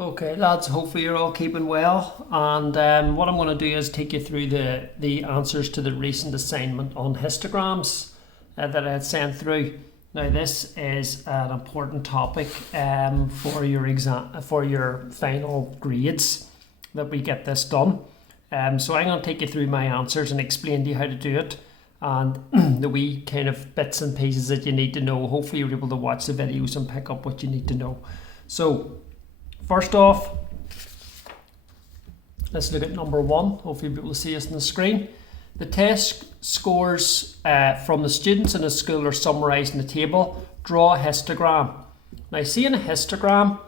Okay, lads, hopefully you're all keeping well. And what I'm going to do is take you through the answers to the recent assignment on histograms that I had sent through. Now, this is an important topic for your exam, for your final grades, that we get this done. So I'm going to take you through my answers and explain to you how to do it, and the wee kind of bits and pieces that you need to know. Hopefully you're able to watch the videos and pick up what you need to know. So first off, let's look at number one. Hopefully you'll be able to see us on the screen. The test scores from the students in a school are summarised in the table. Draw a histogram. Now, see, in a histogram,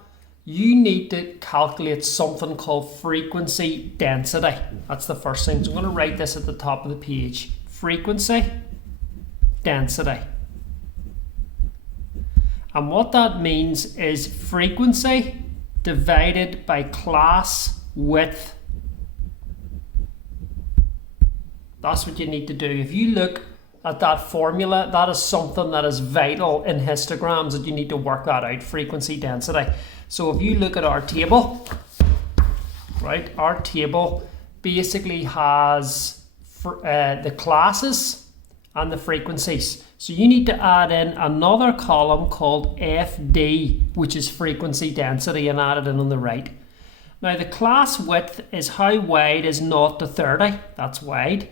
you need to calculate something called frequency density. That's the first thing. So I'm going to write this at the top of the page. Frequency density. And what that means is frequency divided by class width. That's what you need to do. If you look at that formula, that is something that is vital in histograms, that you need to work that out, frequency density. So if you look at our table, right, our table basically has the classes and the frequencies. So you need to add in another column called FD, which is frequency density, and add it in on the right. Now, the class width is how wide is 0 to 30. That's wide.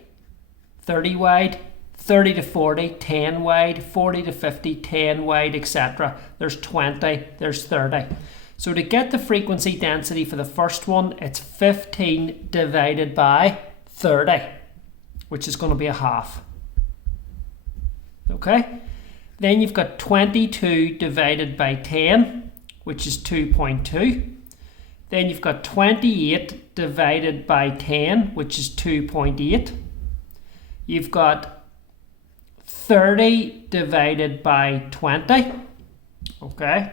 30 wide, 30 to 40, 10 wide, 40 to 50, 10 wide, etc. There's 20, there's 30. So to get the frequency density for the first one, it's 15 divided by 30, which is going to be a half. Okay? Then you've got 22 divided by 10, which is 2.2. Then you've got 28 divided by 10, which is 2.8. You've got 30 divided by 20, okay,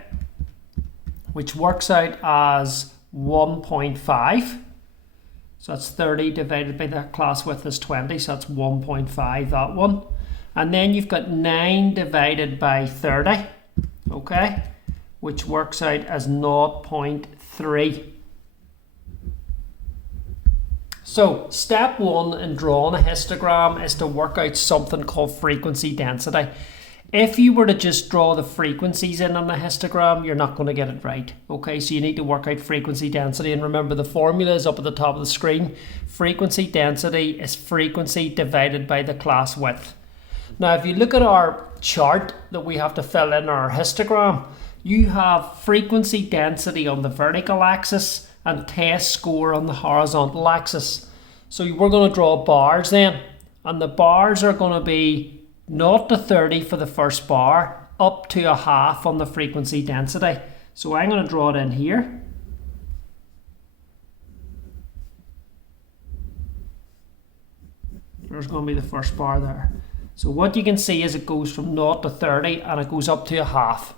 which works out as 1.5. So that's 30 divided by that class width is 20, so that's 1.5, that one. And then you've got 9 divided by 30, okay, which works out as 0.3. So step one in drawing a histogram is to work out something called frequency density. If you were to just draw the frequencies in on a histogram, you're not going to get it right. Okay, so you need to work out frequency density, and remember the formula is up at the top of the screen. Frequency density is frequency divided by the class width. Now, if you look at our chart that we have to fill in our histogram, you have frequency density on the vertical axis and test score on the horizontal axis. So we're going to draw bars then, and the bars are going to be 0 to 30 for the first bar, up to a half on the frequency density. So I'm going to draw it in here. There's going to be the first bar there. So what you can see is it goes from 0 to 30 and it goes up to a half.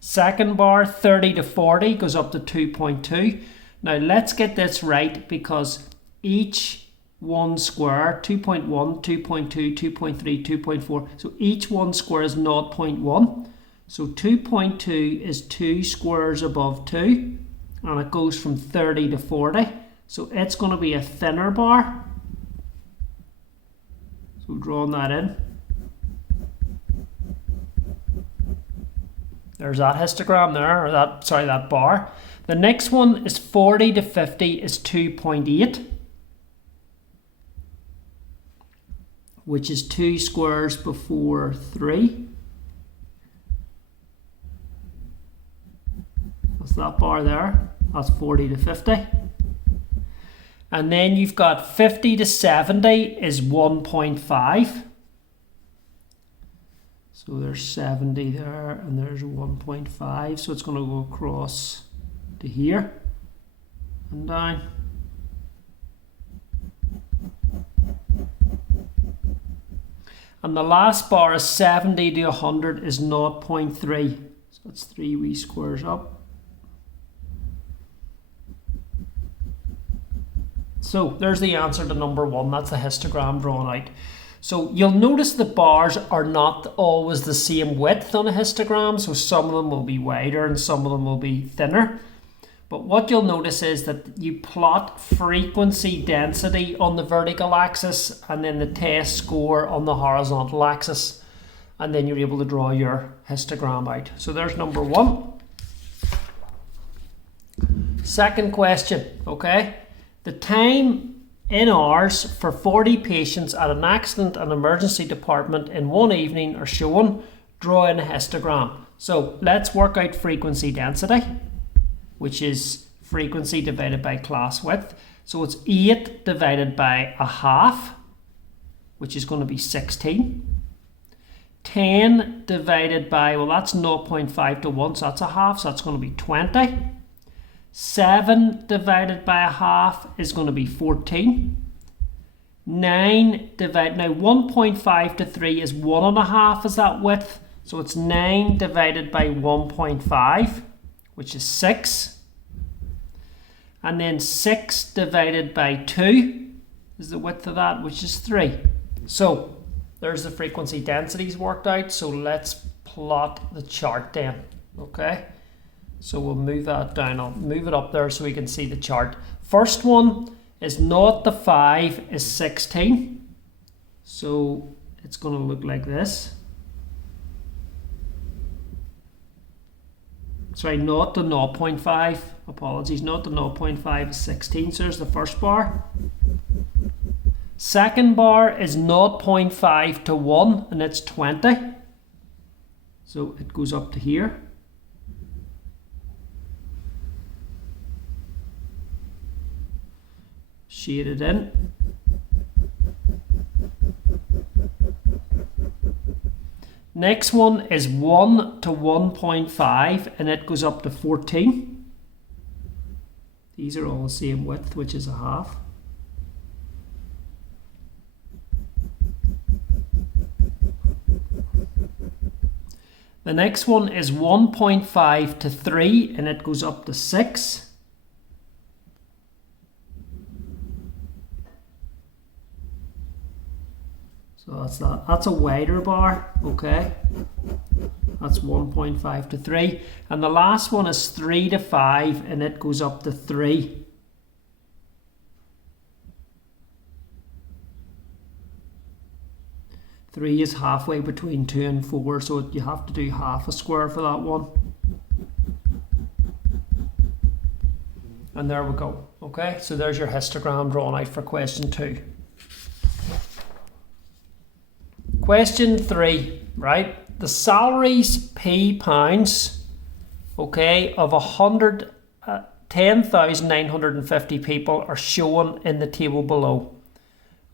Second bar, 30 to 40, goes up to 2.2. Now let's get this right, because each one square, 2.1, 2.2, 2.3, 2.4, so each one square is 0.1. So 2.2 is 2 squares above 2, and it goes from 30 to 40. So it's going to be a thinner bar. So drawing that in. There's that histogram there, or that bar. The next one is 40 to 50 is 2.8, which is 2 squares before 3. That's that bar there. That's 40 to 50. And then you've got 50 to 70 is 1.5. So there's 70 there, and there's 1.5. So it's going to go across to here and down. And the last bar is 70 to 100 is 0.3. So that's 3 wee squares up. So there's the answer to number one. That's the histogram drawn out. So you'll notice the bars are not always the same width on a histogram. So some of them will be wider and some of them will be thinner. But what you'll notice is that you plot frequency density on the vertical axis and then the test score on the horizontal axis. And then you're able to draw your histogram out. So there's number 1. Second question, okay? The time in hours for 40 patients at an accident and emergency department in one evening are shown. Draw in a histogram. So let's work out frequency density, which is frequency divided by class width. So it's 8 divided by a half, which is going to be 16. 10 divided by, well, that's 0.5 to 1, so that's a half, so that's going to be 20. 7 divided by a half is going to be 14. 9 divided, now 1.5 to 3 is 1.5 is that width, so it's 9 divided by 1.5, which is 6. And then 6 divided by 2 is the width of that, which is 3. So there's the frequency densities worked out. So let's plot the chart then. Okay, so we'll move that down. I'll move it up there so we can see the chart. First one is 0 to 5 is 16. So it's going to look like this. Sorry, 0 to 0.5. Apologies, 0 to 0.5 is 16. So there's the first bar. Second bar is 0.5 to 1 and it's 20. So it goes up to here. Shade it in. Next one is 1 to 1.5 and it goes up to 14. These are all the same width, which is a half. The next one is 1.5 to 3 and it goes up to 6. So that's that. That's a wider bar, okay? That's 1.5 to 3. And the last one is 3 to 5 and it goes up to 3. Three is halfway between 2 and 4, so you have to do half a square for that one. And there we go. Okay, so there's your histogram drawn out for question 2. Question 3, right? The salaries P pounds, okay, of 10,950 people are shown in the table below.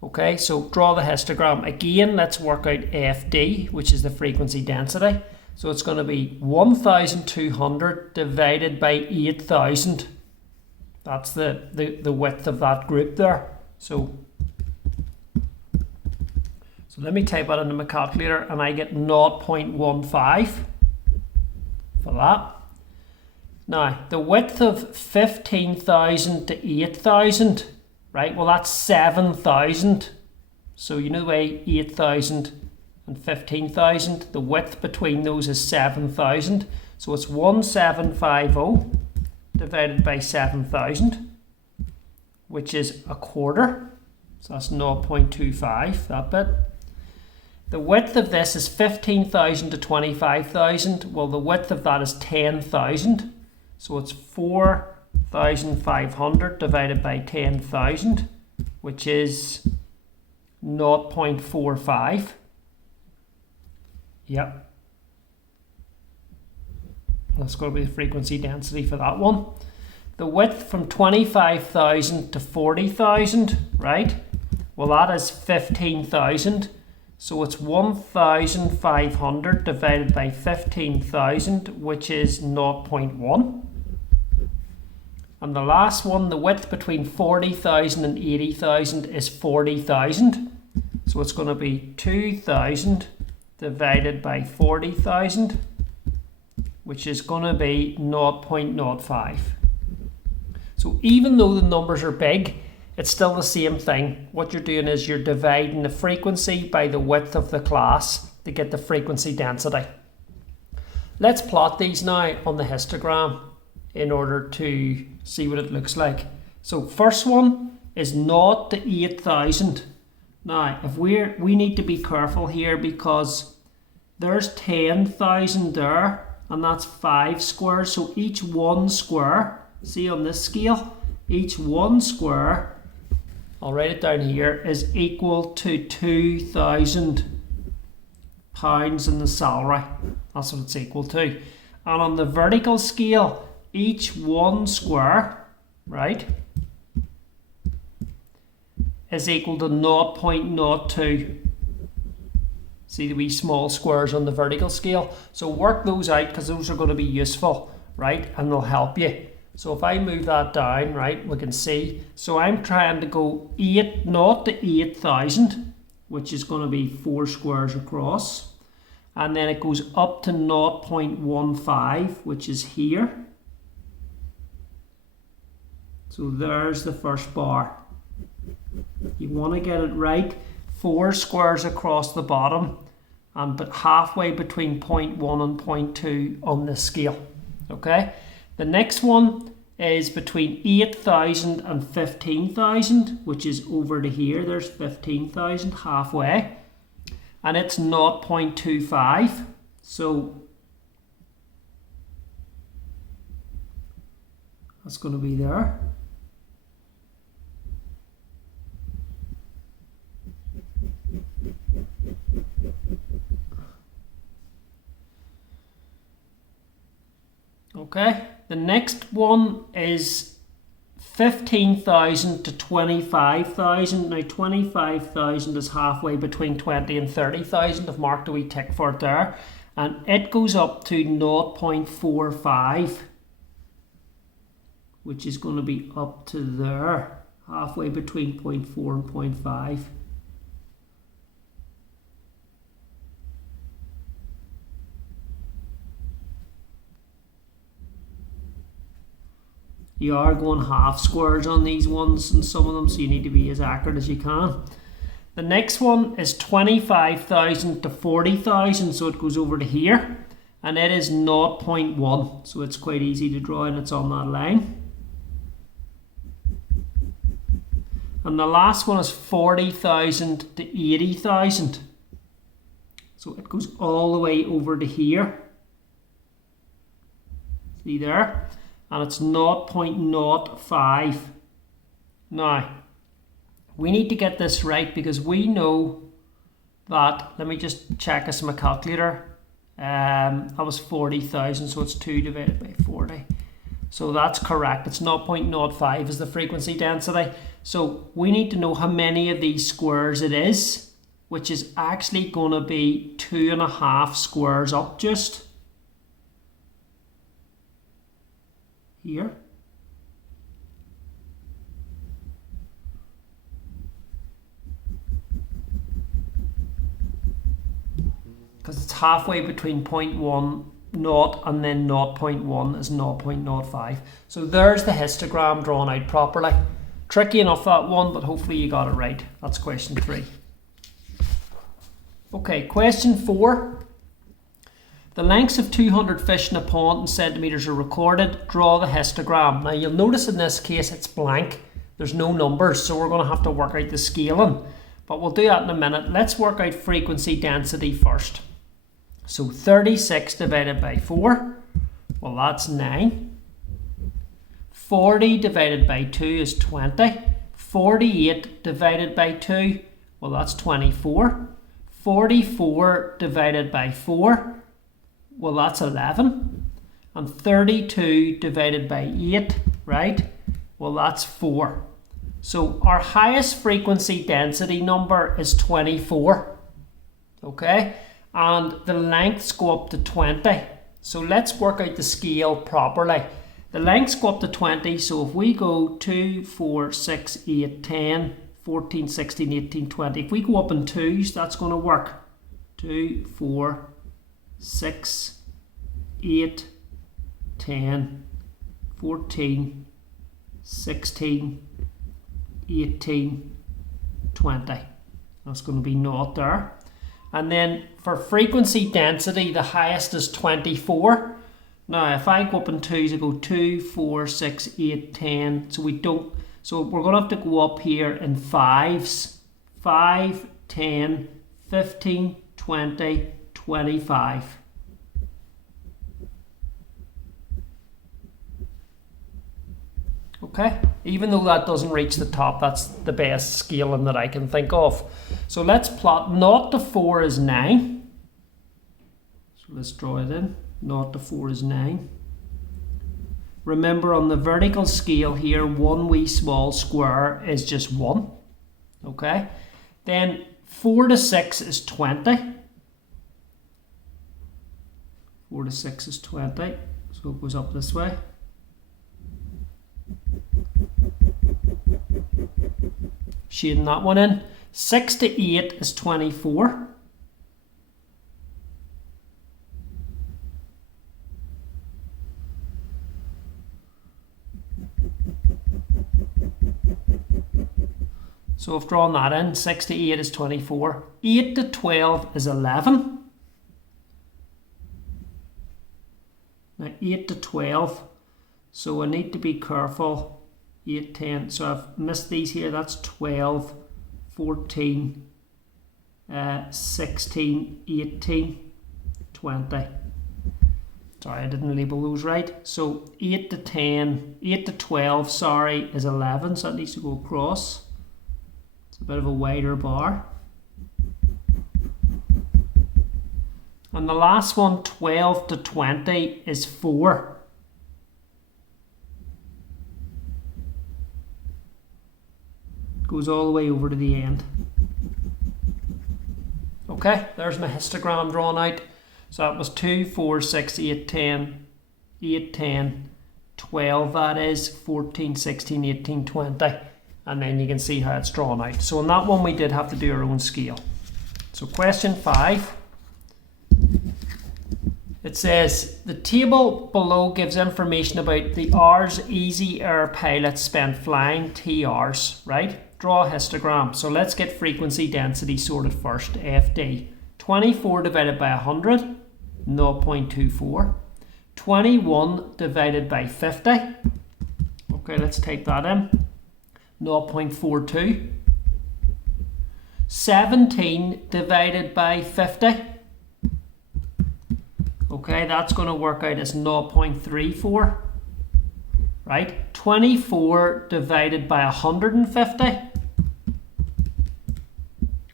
Okay, so draw the histogram. Again, let's work out FD, which is the frequency density. So it's going to be 1,200 divided by 8,000. That's the width of that group there. So let me type that into my calculator and I get 0.15 for that. Now, the width of 15,000 to 8,000, right? Well, that's 7,000. So you know the way 8,000 and 15,000, the width between those is 7,000. So it's 1750 divided by 7,000, which is a quarter. So that's 0.25, that bit. The width of this is 15,000 to 25,000. Well, the width of that is 10,000. So it's 4,500 divided by 10,000, which is 0.45. Yep. That's going to be the frequency density for that one. The width from 25,000 to 40,000, right? Well, that is 15,000. So it's 1,500 divided by 15,000, which is 0.1. And the last one, the width between 40,000 and 80,000 is 40,000. So it's going to be 2,000 divided by 40,000, which is going to be 0.05. So even though the numbers are big, it's still the same thing. What you're doing is you're dividing the frequency by the width of the class to get the frequency density. Let's plot these now on the histogram in order to see what it looks like. So first one is 0 to 8,000. Now, if we need to be careful here because there's 10,000 there, and that's 5 squares. So each one square, see on this scale, each one square, I'll write it down here, is equal to £2,000 in the salary. That's what it's equal to. And on the vertical scale, each one square, right, is equal to 0.02. See the wee small squares on the vertical scale. So work those out because those are going to be useful, right, and they'll help you. So if I move that down, right, we can see. So I'm trying to go 0 to 8,000, which is going to be 4 squares across. And then it goes up to 0.15, which is here. So there's the first bar. You want to get it right. 4 squares across the bottom, and but halfway between 0.1 and 0.2 on this scale. Okay. The next one is between 8,000 and 15,000, which is over to here. There's 15,000 halfway, and it's 0.25. So that's going to be there. Okay, the next one is 15,000 to 25,000. Now 25,000 is halfway between 20 and 30,000. I've marked a wee tick for it there. And it goes up to 0.45, which is going to be up to there, halfway between 0.4 and 0.5. You are going half squares on these ones and some of them, so you need to be as accurate as you can. The next one is 25,000 to 40,000, so it goes over to here, and it is 0.1, so it's quite easy to draw and it's on that line. And the last one is 40,000 to 80,000, so it goes all the way over to here. See there? And it's 0.05. Now, we need to get this right because we know that, let me just check this on my calculator, that was 40,000, so it's 2 divided by 40. So that's correct, it's 0.05 is the frequency density. So we need to know how many of these squares it is, which is actually going to be 2.5 squares up just. Here. Because it's halfway between 0.1, 0, and then 0.1 is 0.05. So there's the histogram drawn out properly. Tricky enough that one, but hopefully you got it right. That's question 3. Okay, question 4. The lengths of 200 fish in a pond in centimetres are recorded. Draw the histogram. Now you'll notice in this case it's blank. There's no numbers, so we're going to have to work out the scaling. But we'll do that in a minute. Let's work out frequency density first. So 36 divided by 4, well that's 9. 40 divided by 2 is 20. 48 divided by 2, well that's 24. 44 divided by 4, well, that's 11. And 32 divided by 8, right? Well, that's 4. So our highest frequency density number is 24. Okay? And the lengths go up to 20. So let's work out the scale properly. The lengths go up to 20. So if we go 2, 4, 6, 8, 10, 14, 16, 18, 20. If we go up in 2s, that's going to work. 2, 4, 6, 8, 10, 14, 16, 18, 20. That's going to be 0 there. And then for frequency density, the highest is 24. Now, if I go up in 2s, I go 2, 4, 6, 8, 10. So we don't. So we're going to have to go up here in 5s. 5, 10, 15, 20, 25. Okay, even though that doesn't reach the top, that's the best scaling that I can think of. So let's plot 0 to 4 is 9. So let's draw it in. 0 to 4 is 9. Remember, on the vertical scale here, one wee small square is just 1. Okay, then 4 to 6 is 20. 4 to 6 is 20, so it goes up this way. Shading that one in. 6 to 8 is 24. So I've drawn that in. 6 to 8 is 24. 8 to 12 is 11. Now 8 to 12. So I need to be careful. 8, 10. So I've missed these here. That's 12, 14, 16, 18, 20. Sorry, I didn't label those right. So 8 to 10, 8 to 12, sorry, is 11. So that needs to go across. It's a bit of a wider bar. And the last one, 12 to 20, is 4. Goes all the way over to the end. Okay, there's my histogram drawn out. So that was 2, 4, 6, 8, 10, 8, 10, 12, that is 14, 16, 18, 20. And then you can see how it's drawn out. So on that one we did have to do our own scale. So question 5. It says, the table below gives information about the hours Easy Air pilots spent flying TRs, right? Draw a histogram. So let's get frequency density sorted first, FD. 24 divided by 100, 0.24. 21 divided by 50. Okay, let's type that in. 0.42. 17 divided by 50. Okay, that's going to work out as 0.34. Right? 24 divided by 150.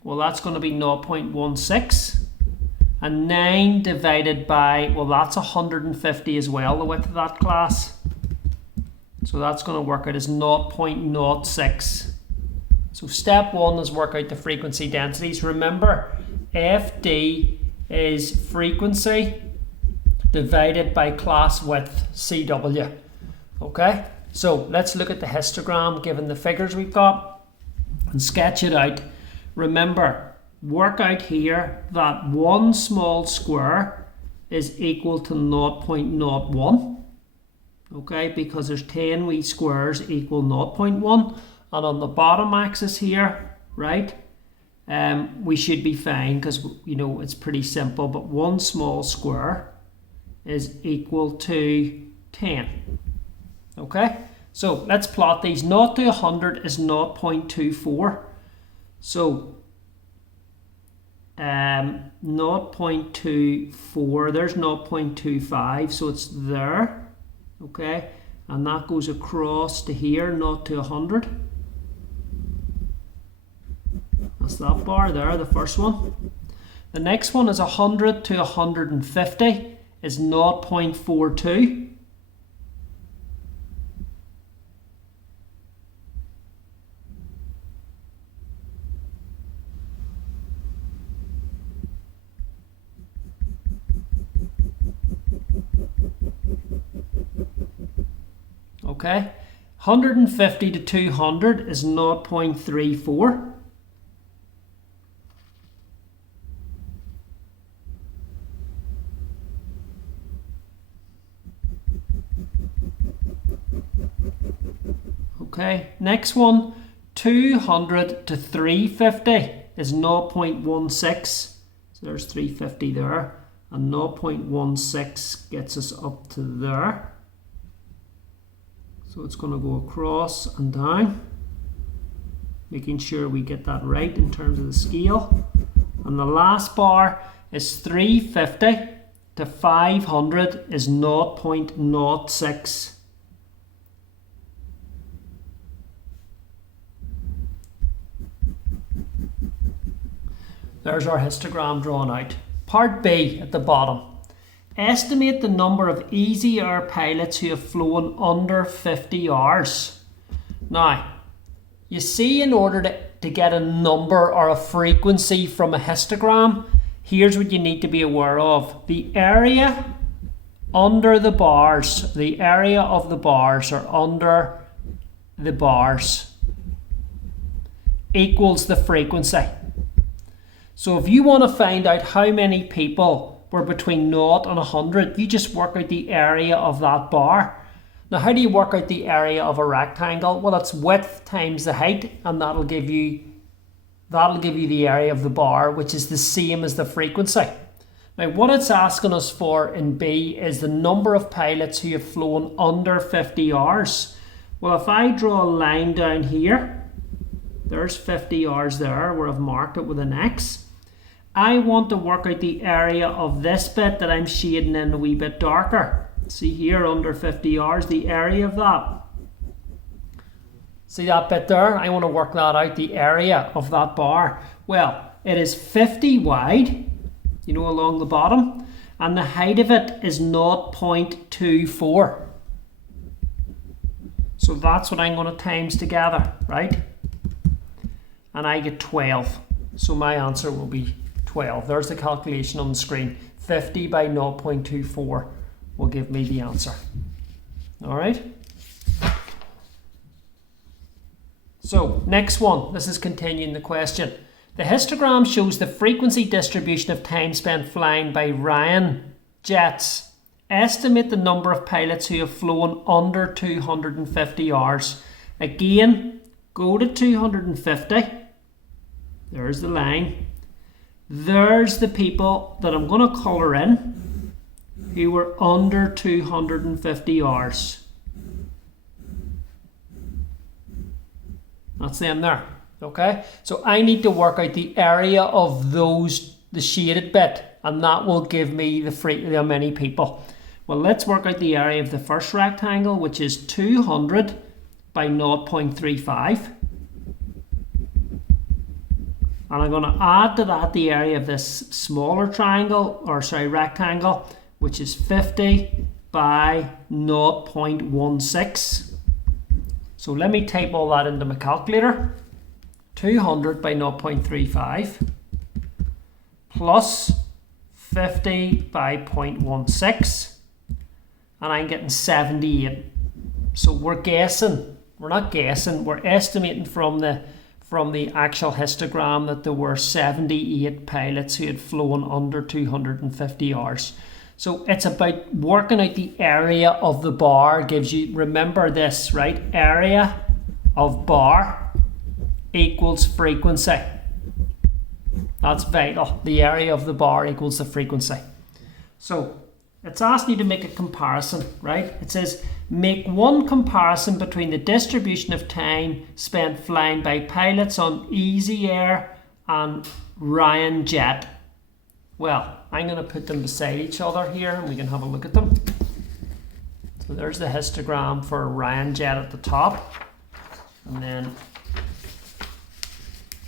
Well, that's going to be 0.16. And 9 divided by, well, that's 150 as well, the width of that class. So that's going to work out as 0.06. So step 1 is work out the frequency densities. Remember, FD is frequency divided by class width, CW. Okay, so let's look at the histogram given the figures we've got and sketch it out. Remember, work out here that one small square is equal to 0.01. Okay, because there's 10 wee squares equal 0.1. And on the bottom axis here, right, we should be fine because, you know, it's pretty simple. But one small square is equal to 10. Okay, so let's plot these. 0 to 100 is 0.24. So 0.24, there's 0.25, so it's there. Okay, and that goes across to here, 0 to 100. That's that bar there, the first one. The next one is 100 to 150 is 0.42. Okay, 150 to 200 is 0.34. Okay, next one, 200 to 350 is 0.16. So there's 350 there. and 0.16 gets us up to there. So it's going to go across and down, making sure we get that right in terms of the scale. And the last bar is 350 to 500 is 0.06. There's our histogram drawn out. Part B at the bottom. Estimate the number of easy air pilots who have flown under 50 hours. Now, you see, in order to get a number or a frequency from a histogram, here's what you need to be aware of. The area under the bars, the area of the bars or under the bars equals the frequency. So if you want to find out how many people were between 0 and 100, you just work out the area of that bar. Now, how do you work out the area of a rectangle? Well, it's width times the height, and that'll give you the area of the bar, which is the same as the frequency. Now, what it's asking us for in B is the number of pilots who have flown under 50 hours. Well, if I draw a line down here, there's 50 hours there where I've marked it with an X. I want to work out the area of this bit that I'm shading in a wee bit darker. See here, under 50 hours, the area of that. See that bit there? I want to work that out, the area of that bar. Well, it is 50 wide, you know, along the bottom, and the height of it is 0.24. So that's what I'm going to times together, right? And I get 12. So my answer will be 12. There's the calculation on the screen. 50 by 0.24 will give me the answer. All right. So next one, this is continuing the question. The histogram shows the frequency distribution of time spent flying by Ryan jets. Estimate the number of pilots who have flown under 250 hours. Again, go to 250. There's the line. There's the people that I'm going to colour in who were under 250 hours. That's them there. Okay, so I need to work out the area of those, the shaded bit, and that will give me the many people. Well, let's work out the area of the first rectangle, which is 200 by 0.35. And I'm going to add to that the area of this smaller rectangle, which is 50 by 0.16. So let me type all that into my calculator. 200 by 0.35 plus 50 by 0.16, and I'm getting 78. So we're not guessing, we're estimating from the actual histogram that there were 78 pilots who had flown under 250 hours. So it's about working out the area of the bar. Gives you, remember this, right? Area of bar equals frequency. That's vital. The area of the bar equals the frequency. So it's asking you to make a comparison, right? It says make one comparison between the distribution of time spent flying by pilots on Easy Air and Ryan Jet. Well, I'm going to put them beside each other here and we can have a look at them. So there's the histogram for Ryan Jet at the top, and then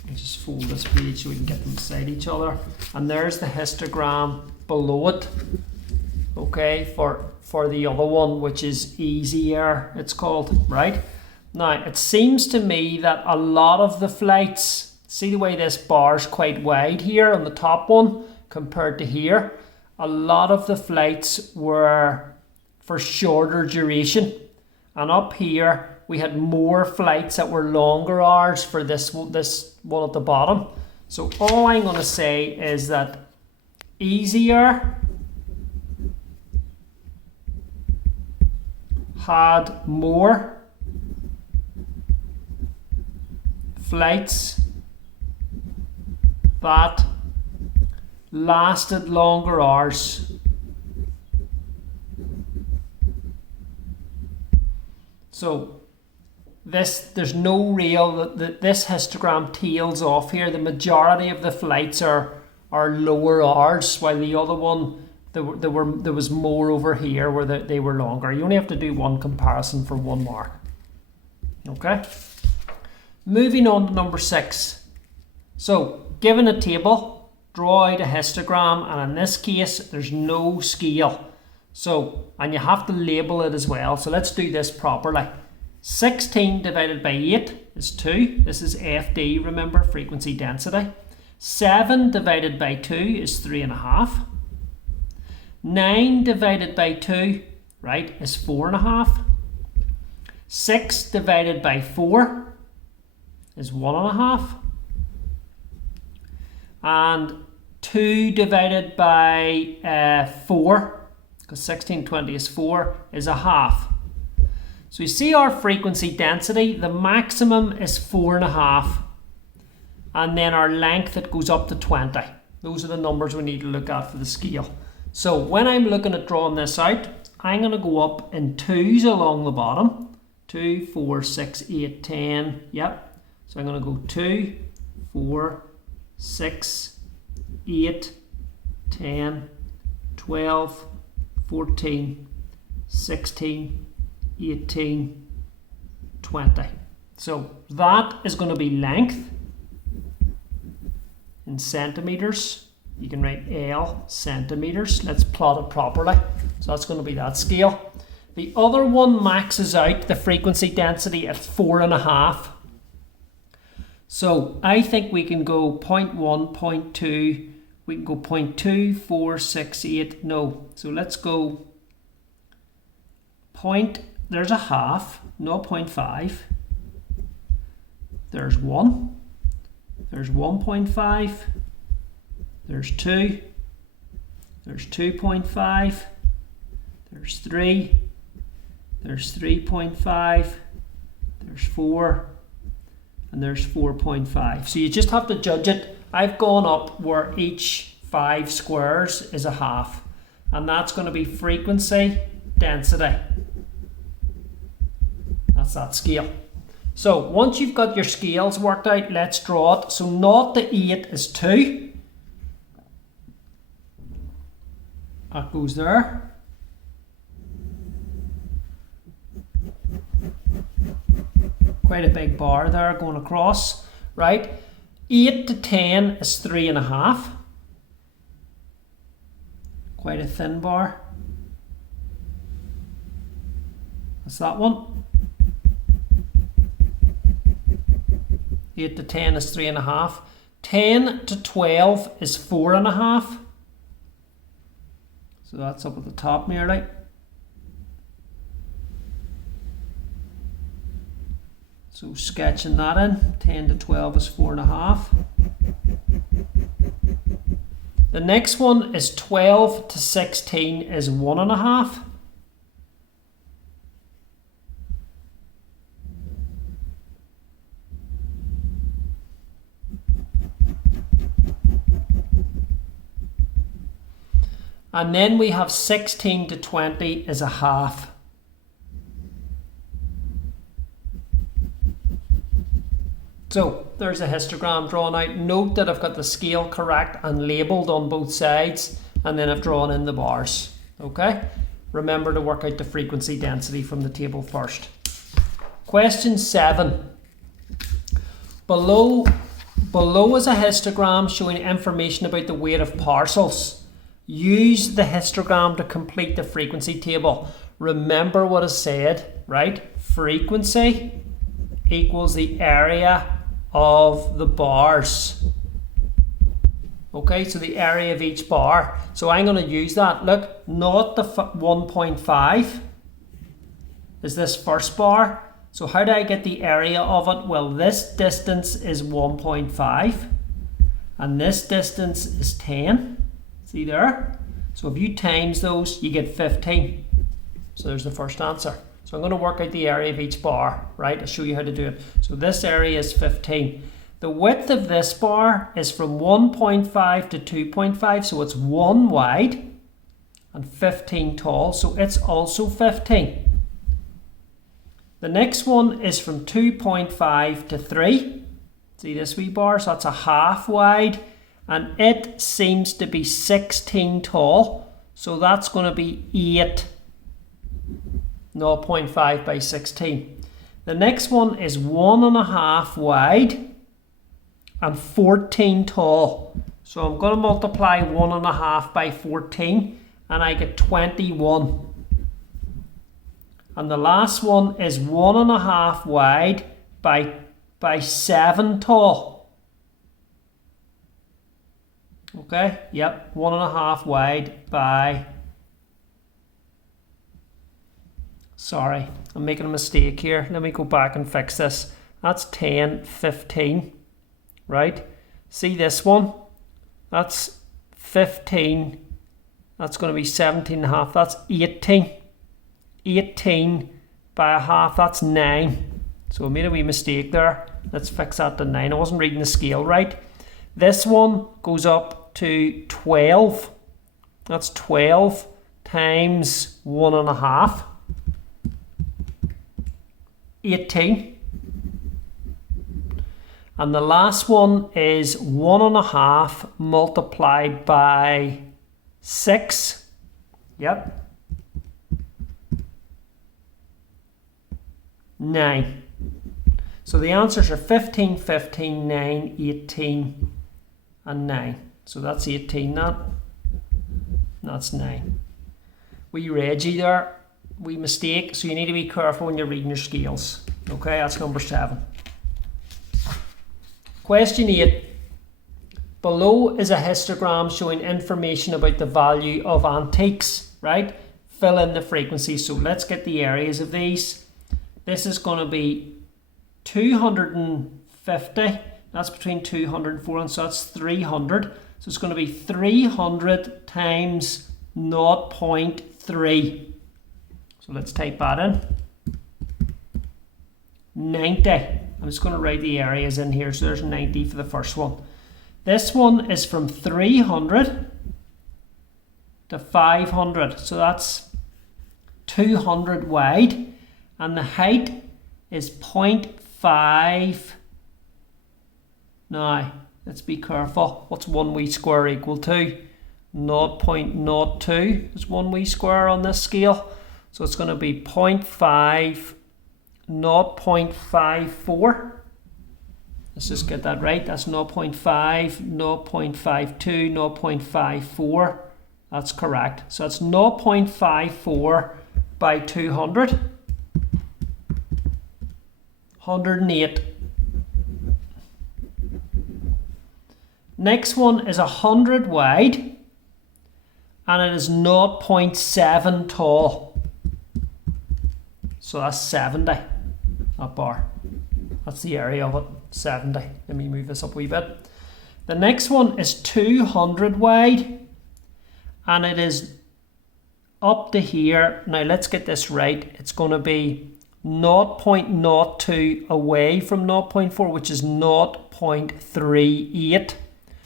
I'll just fold this page so we can get them beside each other, and there's the histogram below it, okay, for the other one, which is Easy Air, it's called, right? Now, it seems to me that a lot of the flights, see the way this bar's quite wide here on the top one compared to here, a lot of the flights were for shorter duration, and up here we had more flights that were longer hours for this one at the bottom. So all I'm going to say is that Easy Air had more flights that lasted longer hours. So there's no real, this histogram tails off here. The majority of the flights are lower hours, while the other one, there was more over here where they were longer. You only have to do one comparison for 1 mark. Okay. Moving on to number 6. So given a table, draw out a histogram, and in this case there's no scale. So, and you have to label it as well. So let's do this properly. 16 divided by 8 is 2. This is FD, remember, frequency density. 7 divided by 2 is 3.5. 9 divided by 2, right, is 4.5. 6 divided by 4 is 1.5. And 2 divided by 4, because 16, 20 is 4, is a half. So you see our frequency density, the maximum is 4.5. And then our length, it goes up to 20. Those are the numbers we need to look at for the scale. So when I'm looking at drawing this out, I'm going to go up in 2s along the bottom. 2, 4, 6, 8, 10. Yep. So I'm going to go 2, 4, 6, 8, 10, 12, 14, 16, 18, 20. So that is going to be length in centimeters. You can write L centimeters. Let's plot it properly. So that's going to be that scale. The other one maxes out the frequency density at 4.5. So I think we can go 0.1, 0.2, we can go 0.2, 4, 6, 8, no. So let's go there's a half, 0.5. There's 1. There's 1.5. There's 2. There's 2.5. There's 3. There's 3.5. There's 4. And there's 4.5. So you just have to judge it. I've gone up where each 5 squares is a half. And that's going to be frequency density. That's that scale. So once you've got your scales worked out, let's draw it. So 0 to 8 is 2. That goes there. Quite a big bar there going across, right? 8 to 10 is 3.5. Quite a thin bar. That's that one. 8 to 10 is 3.5. 10 to 12 is 4.5. So that's up at the top nearly. So sketching that in, 10 to 12 is 4.5. The next one is 12 to 16 is 1.5. And then we have 16 to 20 is a half. So there's a histogram drawn out. Note that I've got the scale correct and labelled on both sides, and then I've drawn in the bars. Okay? Remember to work out the frequency density from the table first. Question 7. Below is a histogram showing information about the weight of parcels. Use the histogram to complete the frequency table. Remember what I said, right? Frequency equals the area of the bars. Okay, so the area of each bar. So I'm going to use that. Look, not the 1.5 is this first bar. So how do I get the area of it? Well, this distance is 1.5 and this distance is 10. See there? So if you times those, you get 15. So there's the first answer. So I'm going to work out the area of each bar, right? I'll show you how to do it. So this area is 15. The width of this bar is from 1.5 to 2.5, so it's 1 wide and 15 tall, so it's also 15. The next one is from 2.5 to 3. See this wee bar? So that's a half wide, and it seems to be 16 tall, so that's going to be 8, 0.5 by 16. The next one is 1.5 wide and 14 tall. So I'm going to multiply 1.5 by 14 and I get 21. And the last one is 1.5 wide by 7 tall. Okay, yep, 1.5 wide by... Sorry, I'm making a mistake here. Let me go back and fix this. That's 10, 15. Right, see this one, that's 15, that's going to be 17.5, that's 18 by a half, that's 9, so I made a wee mistake there. Let's fix that to 9, I wasn't reading the scale right. This one goes up to 12, that's 12 times 1.5, 18. And the last one is 1.5 multiplied by 6. Yep. 9. So the answers are 15, 15, 9, 18 and 9. So that's 18, that's 9. Wee Reggie there, wee mistake. So you need to be careful when you're reading your scales. Okay, that's number 7. Question 8. Below is a histogram showing information about the value of antiques, right? Fill in the frequency. So let's get the areas of these. This is going to be 250. That's between 200 and 400, so that's 300. So it's going to be 300 times 0.3. So let's type that in. 90. I'm just going to write the areas in here. So there's 90 for the first one. This one is from 300 to 500. So that's 200 wide. And the height is 0.5. Now, let's be careful. What's 1 wee square equal to? 0.02 is 1 wee square on this scale. So it's going to be 0.5. 0.54. Let's just get that right. That's 0.5, 0.52, 0.54. That's correct. So it's 0.54 by 200. 108. Next one is 100 wide and it is 0.7 tall. So that's 70. That bar. That's the area of it, 70. Let me move this up a wee bit. The next one is 200 wide and it is up to here. Now let's get this right. It's going to be 0.02 away from 0.4, which is 0.38.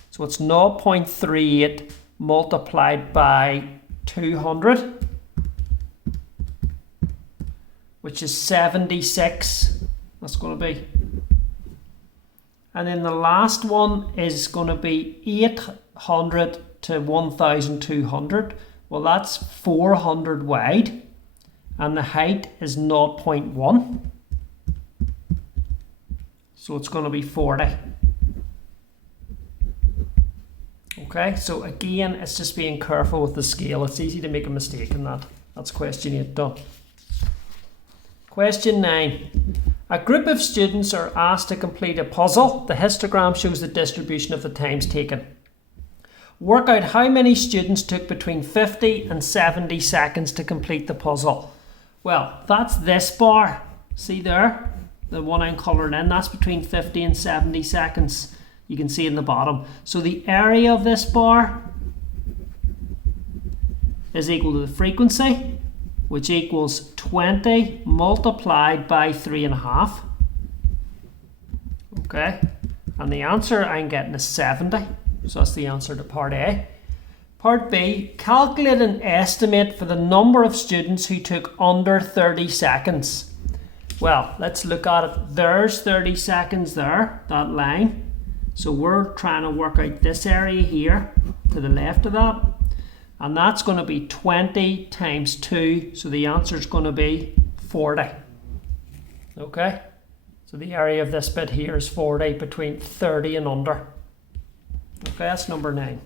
So it's 0.38 multiplied by 200. Which is 76, that's going to be. And then the last one is going to be 800 to 1200. Well, that's 400 wide. And the height is 0.1. So it's going to be 40. Okay, so again, it's just being careful with the scale. It's easy to make a mistake in that. That's question 8 done. Question 9. A group of students are asked to complete a puzzle. The histogram shows the distribution of the times taken. Work out how many students took between 50 and 70 seconds to complete the puzzle. Well, that's this bar. See there? The one I'm colouring in. That's between 50 and 70 seconds. You can see in the bottom. So the area of this bar is equal to the frequency, which equals 20 multiplied by 3.5. Okay, And the answer I'm getting is 70. So that's the answer to part A. Part B, calculate an estimate for the number of students who took under 30 seconds. Well, let's look at it. There's 30 seconds there, that line. So we're trying to work out this area here to the left of that. And that's going to be 20 times 2. So the answer is going to be 40. Okay? So the area of this bit here is 40 between 30 and under. Okay, that's number 9.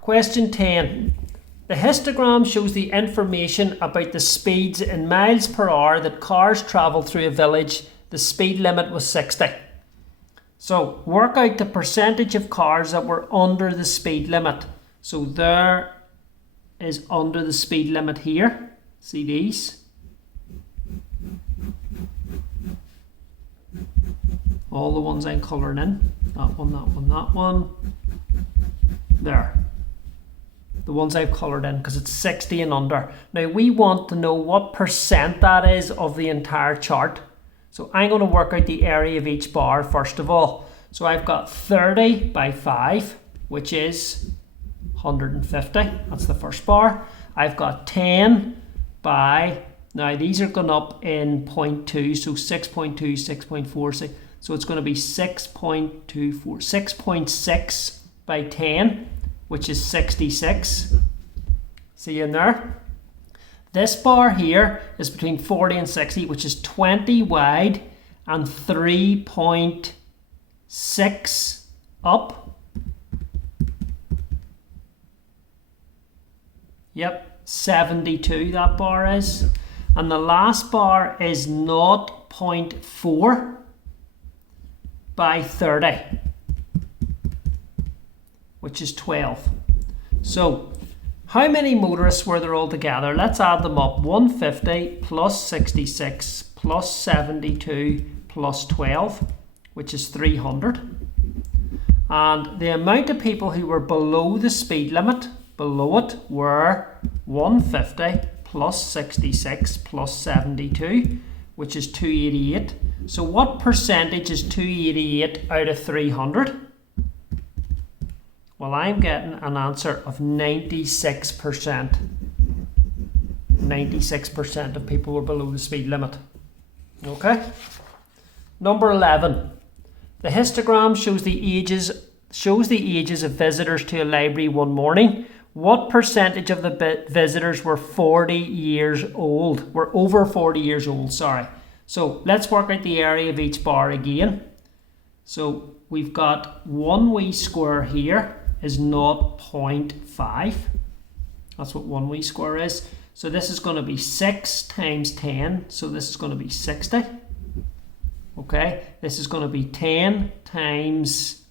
Question 10. The histogram shows the information about the speeds in miles per hour that cars travel through a village. The speed limit was 60. So work out the percentage of cars that were under the speed limit. So there is under the speed limit here. See these? All the ones I'm colouring in. That one, that one, that one. There. The ones I've coloured in because it's 60 and under. Now we want to know what percent that is of the entire chart. So I'm going to work out the area of each bar first of all. So I've got 30 by 5, which is 150. That's the first bar. I've got 10 by, now these are going up in 0.2, so 6.2, 6.4. So it's going to be 6.24, 6.6 by 10. Which is 66. See in there? This bar here is between 40 and 60, which is 20 wide and 3.6 up. Yep, 72 that bar is. And the last bar is 0.4 by 30. Which is 12. So, how many motorists were there altogether? Let's add them up. 150 plus 66 plus 72 plus 12, which is 300. And the amount of people who were below the speed limit, below it, were 150 plus 66 plus 72, which is 288. So what percentage is 288 out of 300? Well, I'm getting an answer of 96%. 96% of people were below the speed limit. Okay? Number 11. The histogram shows the ages of visitors to a library one morning. What percentage of the visitors were 40 years old? Were over 40 years old, sorry. So let's work out the area of each bar again. So we've got one wee square here is 0.5. That's what one wee square is. So this is going to be 6 times 10. So this is going to be 60. Okay. This is going to be 10 times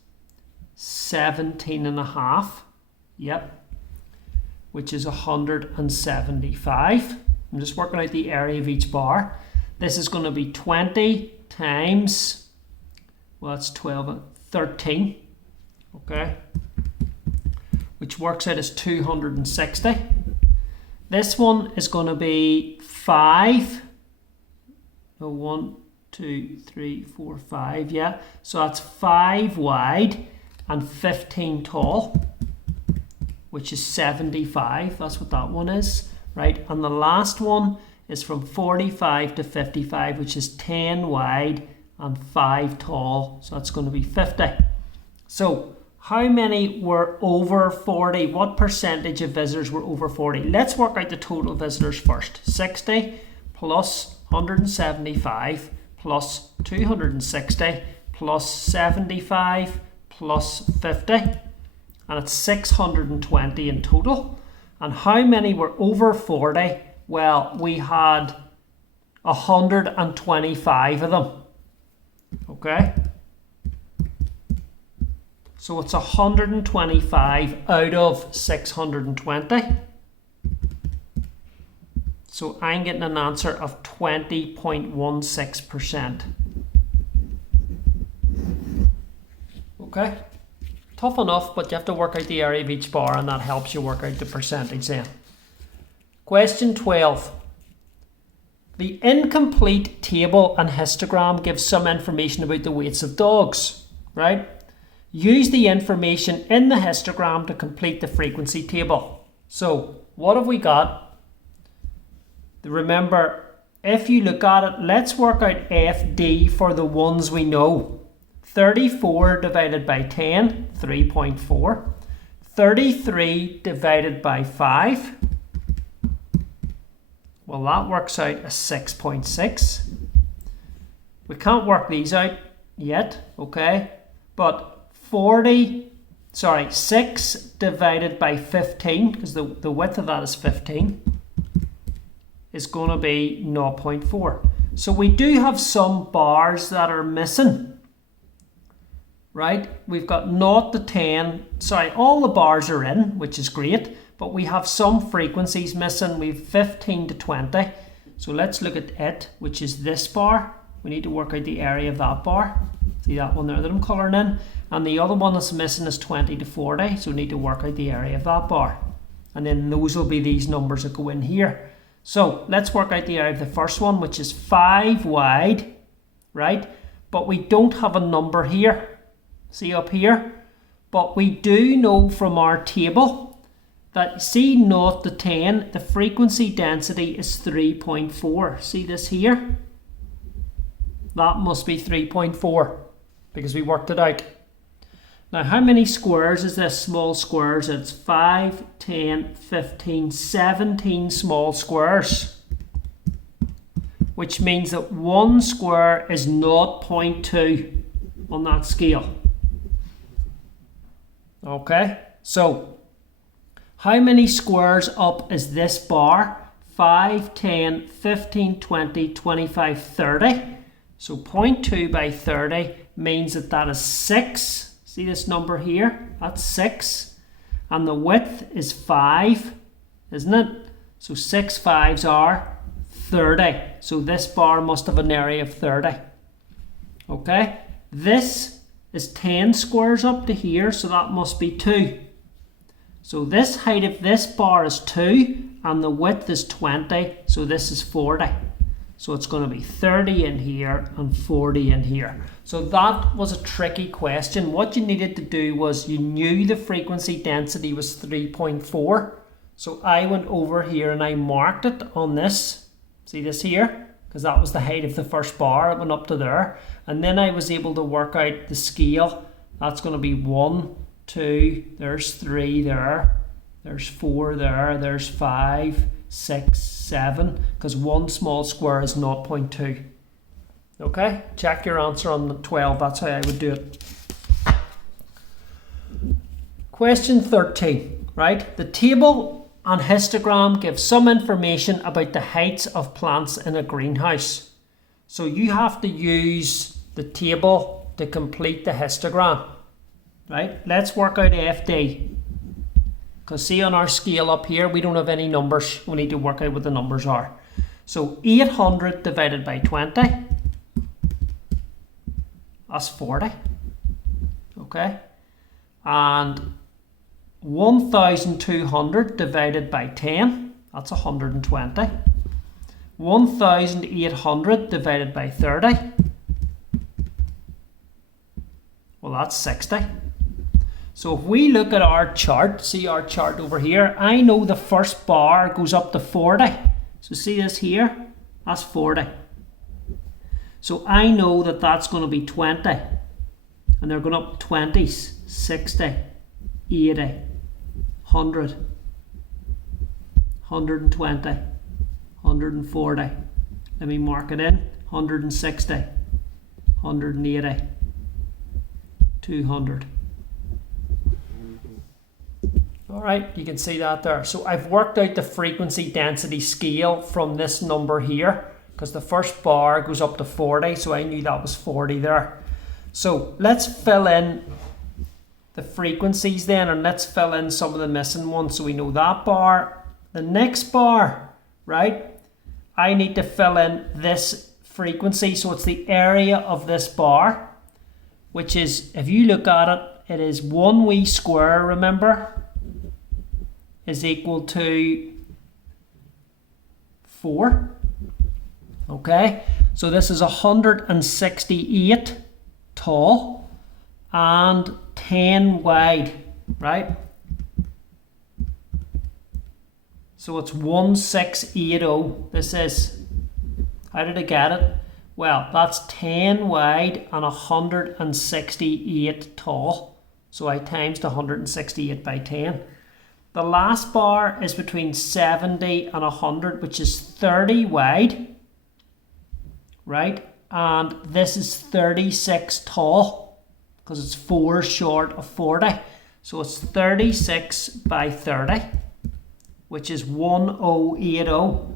17.5. Yep. Which is 175. I'm just working out the area of each bar. This is going to be 20 times, well, that's 12, 13. Okay. Which works out as 260. This one is going to be 5. 1, 2, 3, 4, 5. Yeah. So that's 5 wide and 15 tall, which is 75. That's what that one is. Right. And the last one is from 45 to 55, which is 10 wide and 5 tall. So that's going to be 50. So how many were over 40? What percentage of visitors were over 40? Let's work out the total visitors first. 60 plus 175 plus 260 plus 75 plus 50. And it's 620 in total. And how many were over 40? Well, we had 125 of them. Okay? So it's 125 out of 620. So I'm getting an answer of 20.16%. Okay? Tough enough, but you have to work out the area of each bar, and that helps you work out the percentage then. Question 12. The incomplete table and histogram gives some information about the weights of dogs, right? Use the information in the histogram to complete the frequency table. So what have we got? Remember, if you look at it, let's work out FD for the ones we know. 34 divided by 10, 3.4. 33 divided by 5. Well, that works out as 6.6. We can't work these out yet, okay? But 6 divided by 15, because the width of that is 15, is going to be 0.4. So we do have some bars that are missing, right? We've got 0 to 10, all the bars are in, which is great, but we have some frequencies missing. We've 15 to 20. So let's look at it, which is this bar. We need to work out the area of that bar. See that one there that I'm colouring in? And the other one that's missing is 20 to 40, so we need to work out the area of that bar. And then those will be these numbers that go in here. So let's work out the area of the first one, which is 5 wide, right? But we don't have a number here. See up here? But we do know from our table that, see, 0 to 10, the frequency density is 3.4. See this here? That must be 3.4 because we worked it out. Now, how many squares is this? Small squares. It's 5, 10, 15, 17 small squares, which means that 1 square is 0.2 on that scale. Okay, so how many squares up is this bar? 5, 10, 15, 20, 25, 30. So 0.2 by 30 means that that is 6. See this number here? That's 6. And the width is 5, isn't it? So 6 5s are 30. So this bar must have an area of 30. Okay? This is 10 squares up to here, so that must be 2. So this height of this bar is 2, and the width is 20, so this is 40. So it's going to be 30 in here and 40 in here. So that was a tricky question. What you needed to do was you knew the frequency density was 3.4. So I went over here and I marked it on this. See this here? Because that was the height of the first bar. It went up to there. And then I was able to work out the scale. That's going to be 1, 2, there's 3 there. There's 4 there. There's 5, 6, 7. Because one small square is 0.2. Okay, check your answer on the 12. That's how I would do it. Question 13, right? The table and histogram give some information about the heights of plants in a greenhouse. So you have to use the table to complete the histogram, right? Let's work out FD. Because see on our scale up here, we don't have any numbers. We need to work out what the numbers are. So 800 divided by 20. That's 40, okay, and 1,200 divided by 10, that's 120, 1,800 divided by 30, well that's 60. So if we look at our chart, see our chart over here, I know the first bar goes up to 40, so see this here, that's 40. So I know that that's going to be 20, and they're going up 20s, 60, 80, 100, 120, 140. Let me mark it in. 160, 180, 200. All right, you can see that there. So I've worked out the frequency density scale from this number here, because the first bar goes up to 40, so I knew that was 40 there. So let's fill in the frequencies then, and let's fill in some of the missing ones. So we know that bar. The next bar, right? I need to fill in this frequency, so it's the area of this bar, which is, if you look at it, it is 1 wee square, remember, is equal to 4. Okay, so this is 168 tall and 10 wide, right? So it's 1680. This is, how did I get it? Well, that's 10 wide and 168 tall. So I times the 168 by 10. The last bar is between 70 and 100, which is 30 wide, right? And this is 36 tall because it's 4 short of 40. So it's 36 by 30, which is 1080.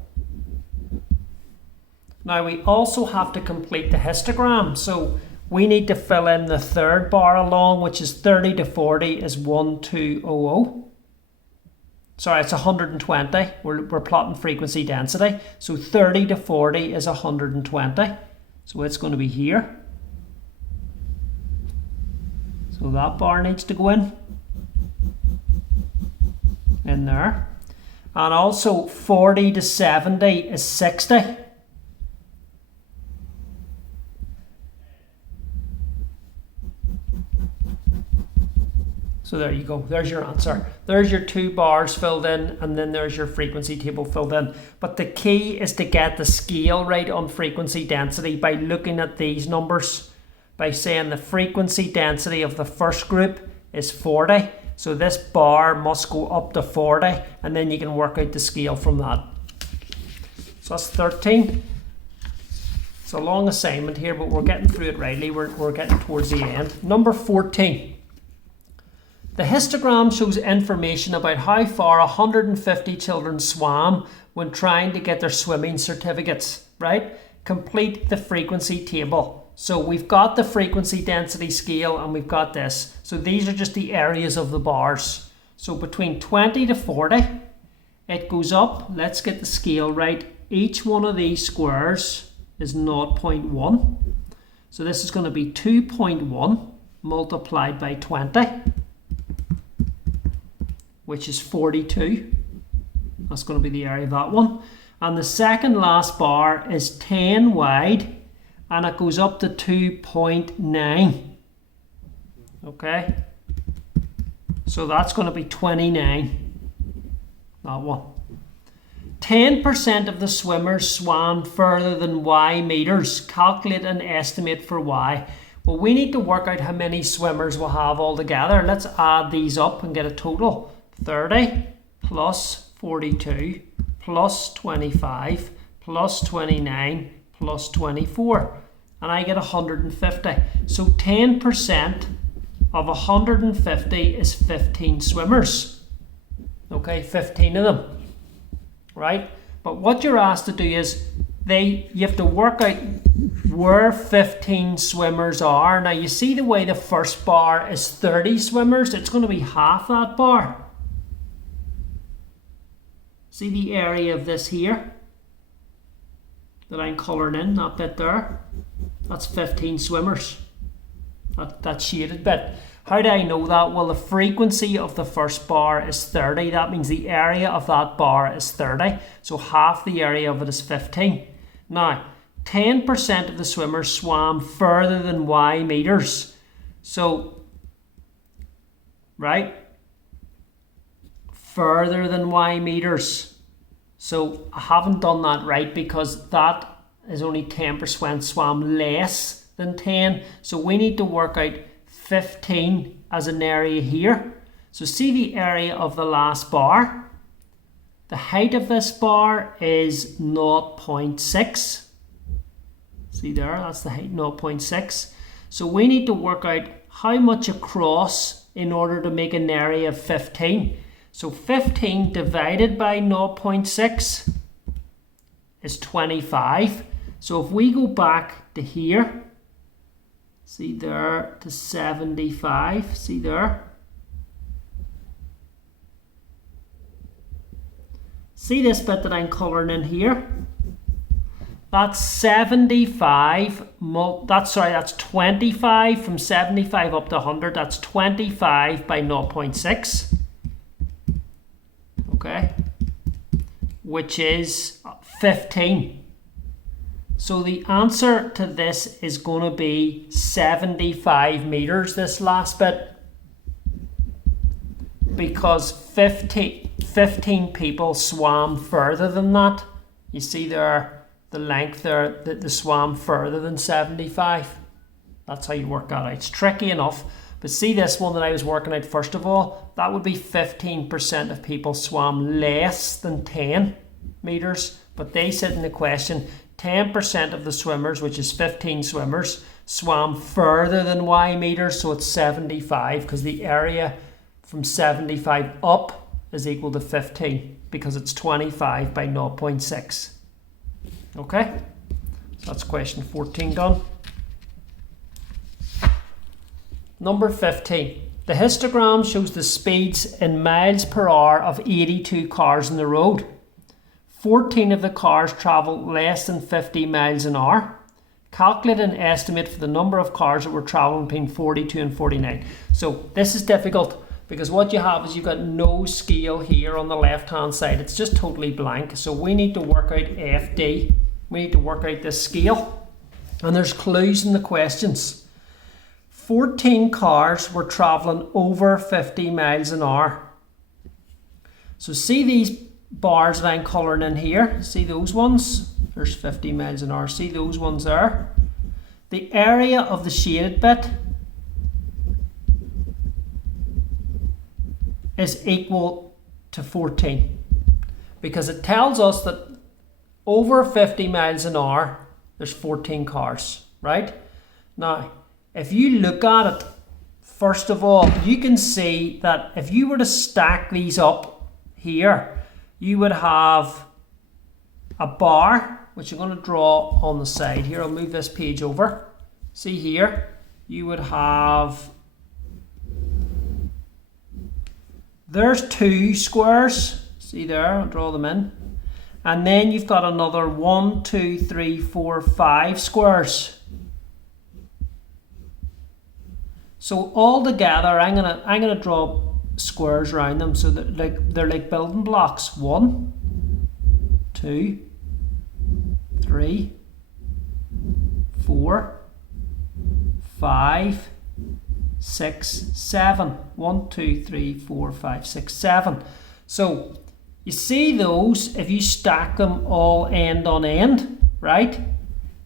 Now we also have to complete the histogram. So we need to fill in the third bar along, which is 30 to 40 is 1200. Sorry, it's 120. We're plotting frequency density. So 30 to 40 is 120. So it's going to be here. So that bar needs to go in there. And also 40 to 70 is 60. So there you go, there's your answer. There's your 2 bars filled in, and then there's your frequency table filled in. But the key is to get the scale right on frequency density by looking at these numbers, by saying the frequency density of the first group is 40. So this bar must go up to 40, and then you can work out the scale from that. So that's 13. It's a long assignment here, but we're getting through it rightly. We're getting towards the end. Number 14. The histogram shows information about how far 150 children swam when trying to get their swimming certificates, right? Complete the frequency table. So we've got the frequency density scale and we've got this. So these are just the areas of the bars. So between 20 to 40, it goes up. Let's get the scale right. Each one of these squares is 0.1. So this is going to be 2.1 multiplied by 20. Which is 42. That's going to be the area of that one. And the second last bar is 10 wide and it goes up to 2.9. Okay. So that's going to be 29. That one. 10% of the swimmers swam further than Y meters. Calculate an estimate for Y. Well, we need to work out how many swimmers we'll have altogether. Let's add these up and get a total. 30 plus 42 plus 25 plus 29 plus 24, and I get 150. So 10% of 150 is 15 swimmers. Okay, 15 of them, right? But what you're asked to do is you have to work out where 15 swimmers are. Now you see the way the first bar is 30 swimmers, it's going to be half that bar. See the area of this here that I'm colouring in, that bit there? That's 15 swimmers, that shaded bit. How do I know that? Well, the frequency of the first bar is 30. That means the area of that bar is 30. So half the area of it is 15. Now, 10% of the swimmers swam further than Y meters. So, right? Further than Y meters. So I haven't done that right because that is only 10% swam less than 10. So we need to work out 15 as an area here. So see the area of the last bar. The height of this bar is 0.6. See there, that's the height, 0.6. So we need to work out how much across in order to make an area of 15. So 15 divided by 0.6 is 25. So if we go back to here, see there, to 75, see there. See this bit that I'm colouring in here? That's 75, that's 25 from 75 up to 100, that's 25 by 0.6. Okay, which is 15. So the answer to this is going to be 75 meters, this last bit, because 15 people swam further than that. You see there, the length there, the swam further than 75. That's how you work that out. It's tricky enough. But see this one that I was working out first of all, that would be 15% of people swam less than 10 meters. But they said in the question, 10% of the swimmers, which is 15 swimmers, swam further than Y meters, so it's 75, because the area from 75 up is equal to 15, because it's 25 by 0.6. Okay, so that's question 14 done. Number 15. The histogram shows the speeds in miles per hour of 82 cars on the road. 14 of the cars travel less than 50 miles an hour. Calculate an estimate for the number of cars that were traveling between 42 and 49. So this is difficult because what you have is you've got no scale here on the left hand side. It's just totally blank. So we need to work out FD. We need to work out this scale. And there's clues in the questions. 14 cars were traveling over 50 miles an hour. So see these bars that I'm colouring in here, see those ones? There's 50 miles an hour, see those ones there? The area of the shaded bit is equal to 14, because it tells us that over 50 miles an hour there's 14 cars, right? Now if you look at it, first of all, you can see that if you were to stack these up here, you would have a bar, which I'm going to draw on the side here. I'll move this page over. See here, you would have, there's 2 squares. See there, I'll draw them in. And then you've got another 1, 2, 3, 4, 5 squares. So all together, I'm gonna draw squares around them so that they're like building blocks. 1, 2, 3, 4, 5, 6, 7. 1, 2, 3, 4, 5, 6, 7. So you see those, if you stack them all end on end, right?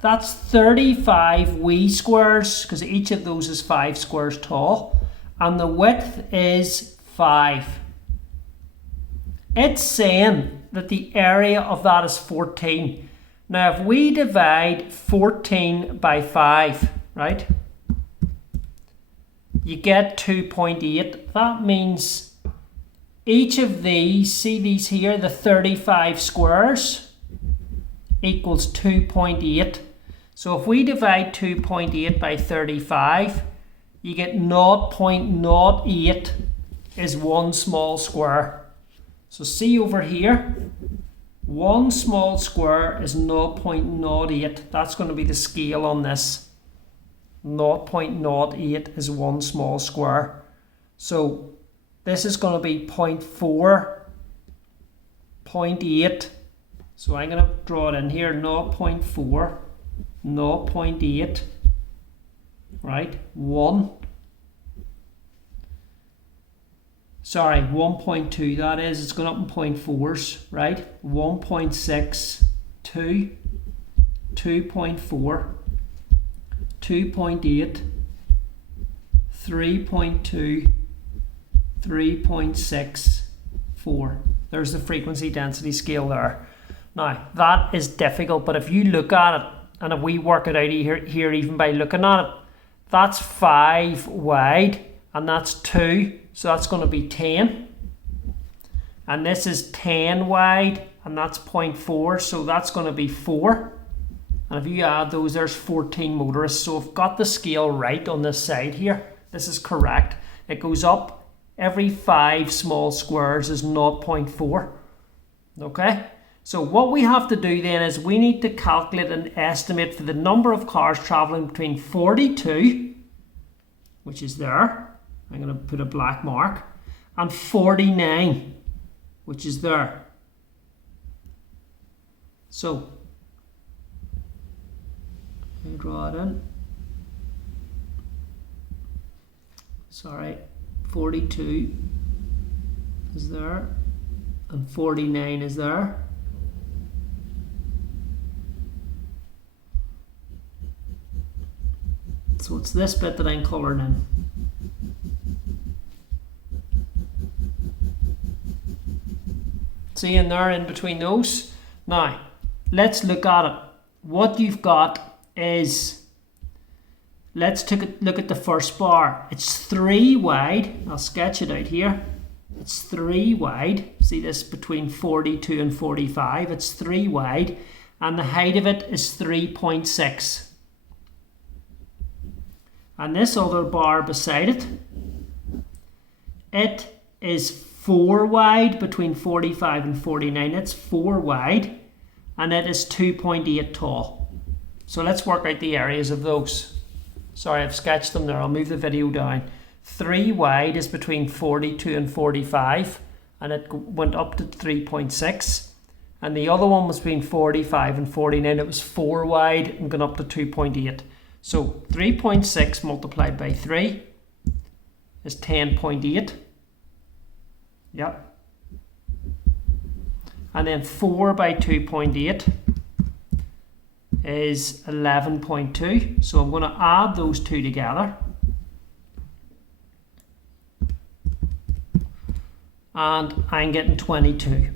That's 35 wee squares, because each of those is 5 squares tall, and the width is 5. It's saying that the area of that is 14. Now if we divide 14 by 5, right, you get 2.8. That means each of these, see these here, the 35 squares equals 2.8. So if we divide 2.8 by 35, you get 0.08 is one small square. So see over here, one small square is 0.08. That's going to be the scale on this. 0.08 is one small square. So this is going to be 0.4, 0.8. So I'm going to draw it in here, 0.4. 0.8, right, 1, sorry, 1.2 that is, it's going up in 0.4s, right, 1.6, 2, 2.4, 2.8, 3.2, 3.6, 4. There's the frequency density scale there. Now, that is difficult, but if you look at it, and if we work it out here even by looking at it, that's 5 wide and that's 2, so that's going to be 10. And this is 10 wide and that's 0.4, so that's going to be 4. And if you add those, there's 14 motorists. So I've got the scale right on this side here. This is correct. It goes up every 5 small squares is 0.4. Okay? So what we have to do then is we need to calculate an estimate for the number of cars travelling between 42, which is there, I'm going to put a black mark, and 49, which is there. So I draw it in. Sorry, 42 is there, and 49 is there. So it's this bit that I'm colouring in. See in there in between those? Now, let's look at it. What you've got is, let's look at the first bar. It's 3 wide. I'll sketch it out here. It's 3 wide. See this between 42 and 45. It's 3 wide. And the height of it is 3.6. And this other bar beside it, it is 4 wide between 45 and 49. It's 4 wide. And it is 2.8 tall. So let's work out the areas of those. Sorry, I've sketched them there. I'll move the video down. 3 wide is between 42 and 45, and it went up to 3.6. And the other one was between 45 and 49. It was 4 wide and gone up to 2.8. So 3.6 multiplied by 3 is 10.8. Yep. And then 4 by 2.8 is 11.2. So I'm going to add those two together. And I'm getting 22.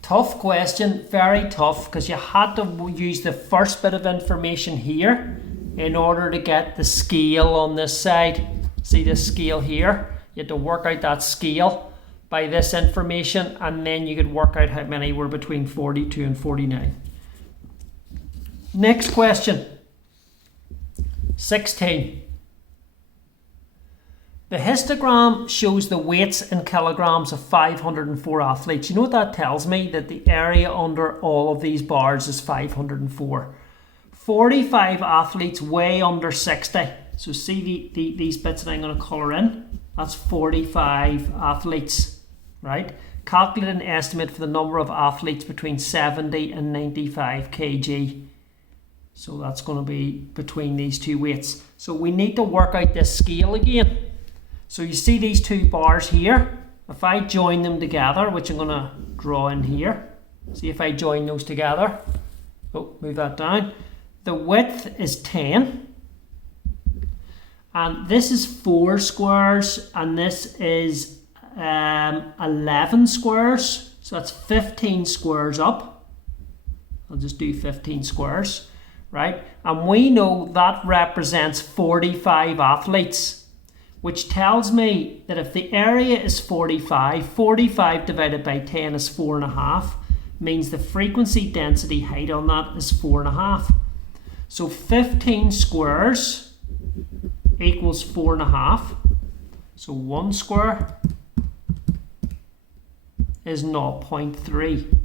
Tough question, very tough, because you had to use the first bit of information here in order to get the scale on this side. See this scale here? You had to work out that scale by this information, and then you could work out how many were between 42 and 49. Next question, 16. The histogram shows the weights in kilograms of 504 athletes. You know what that tells me? That the area under all of these bars is 504. 45 athletes weigh under 60. So see these bits that I'm going to colour in? That's 45 athletes, right? Calculate an estimate for the number of athletes between 70 and 95 kg. So that's going to be between these two weights. So we need to work out this scale again. So you see these two bars here. If I join them together, which I'm going to draw in here. See if I join those together. Oh, move that down. The width is 10. And this is 4 squares. And this is 11 squares. So that's 15 squares up. I'll just do 15 squares. Right? And we know that represents 45 athletes. Which tells me that if the area is 45, 45 divided by 10 is 4.5, means the frequency density height on that is 4.5. So 15 squares equals 4.5. So 1 square is 0.3.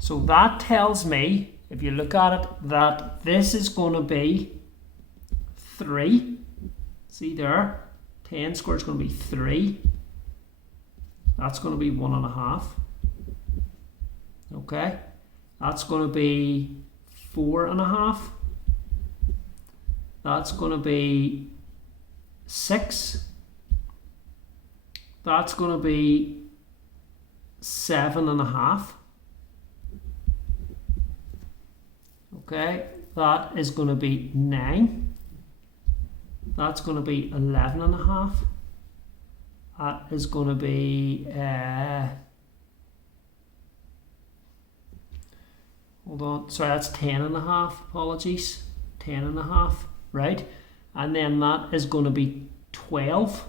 So that tells me, if you look at it, that this is going to be 3. See there? 10 squared is going to be 3. That's going to be 1.5. Okay. That's going to be 4.5. That's going to be 6. That's going to be 7.5. Okay. That is going to be 9. That's going to be 11.5. That is going to be, hold on, sorry, that's 10.5, apologies, 10.5, right? And then that is going to be 12.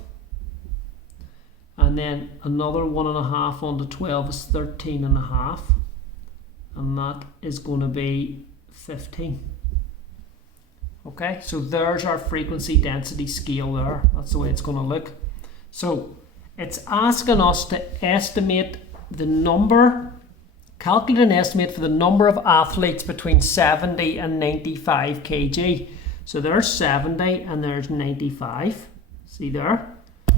And then another 1.5 onto 12 is 13.5. And that is going to be 15. Okay, so there's our frequency density scale there. That's the way it's going to look. So it's asking us to estimate the number, calculate an estimate for the number of athletes between 70 and 95 kg. So there's 70 and there's 95. See there?